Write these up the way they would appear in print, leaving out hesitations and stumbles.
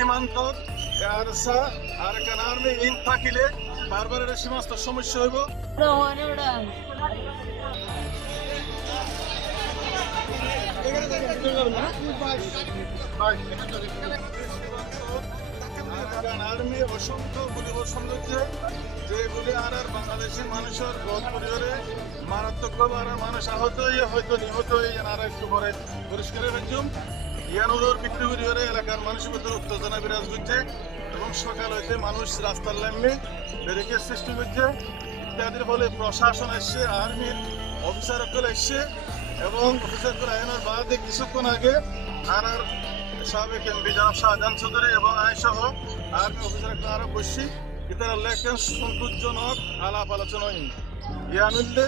সীমান্ত আরসা আর এখানে army in থাকিলে বারবার এর সীমান্ত সমস্যা হইব। আর্মি অসংখ্য গুলিবর্ষণ হচ্ছে, যেগুলি আর বাংলাদেশের মানুষের গত পরিবারে মারাত্মক আর মানুষ আহত হয়ে হয়তো নিহত হয়ে আর একটু পরে পরিষ্কারের রাজ্যম ইয়ানুর বিক্রি পরিবারে এলাকার মানুষের মধ্যে উত্তেজনা বিরাজ করছে এবং সকাল হইতে মানুষ রাস্তার লাইনে ব্যারিকেড সৃষ্টি করছে ইত্যাদির ফলে প্রশাসন এসছে, আর্মির অফিসারগুলো এসছে এবং অফিসারগুলো আইনের বাদে কিছুক্ষণ আগে আর সাবেক এমপি জনাব শাহজাহান চৌধুরী এবং আইসহ আর্মি অফিসার আরো বসছি ইতারা লেখেন সন্তোষজনক আলাপ আলোচনা ইয়ানুল্লে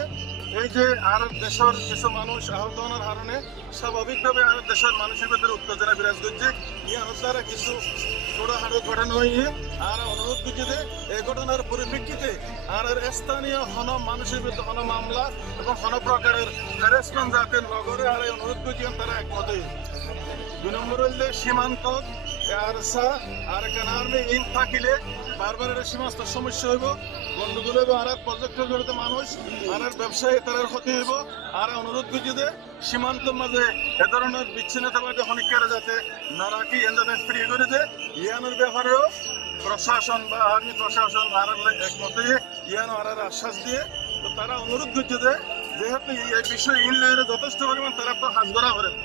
এই যে আর দেশের কিছু মানুষ আহত হওয়ার কারণে স্বাভাবিকভাবে আর দেশের মানুষের ভেতরে উত্তেজনা বিরাজ করছে। ইয়ানুর দ্বারা কিছু ছোটখাটো ঘটনা হয়ে আর অনুরোধ করছে এই ঘটনার পরিপ্রেক্ষিতে আর স্থানীয় হন মানুষের ভিতরে হন মামলা এবং হন প্রকারের হ্যারাসমেন্ট যাতে নগরে আর অনুরোধ করছেন তারা একমত। 2 নম্বর হইলে সীমান্ত আরসা আর এখানে আর্মি ইন থাকিলে বারবার এর সীমান্ত সমস্যা হইব, বন্ধুগুলো এবং আর প্রজেক্ট জড়িত মানুষ আর ব্যবসায়ী তার ক্ষতি হইব। আর অনুরোধ করছি যে সীমান্ত মাঝে এ ধরনের বিচ্ছিন্নতাবাদী হনিকারা যাতে না রাখি এন যাতে ফ্রি করে দেয় ইয়ানোর ব্যাপারেও প্রশাসন বা আর্মি প্রশাসন আর একমত হয়ে ইয়ানো আর আশ্বাস দিয়ে তো তারা অনুরোধ করছে যে যেহেতু এই বিষয়ে ইনলাইনে যথেষ্ট পরিমাণ তারা তো হাত ধরা করেন।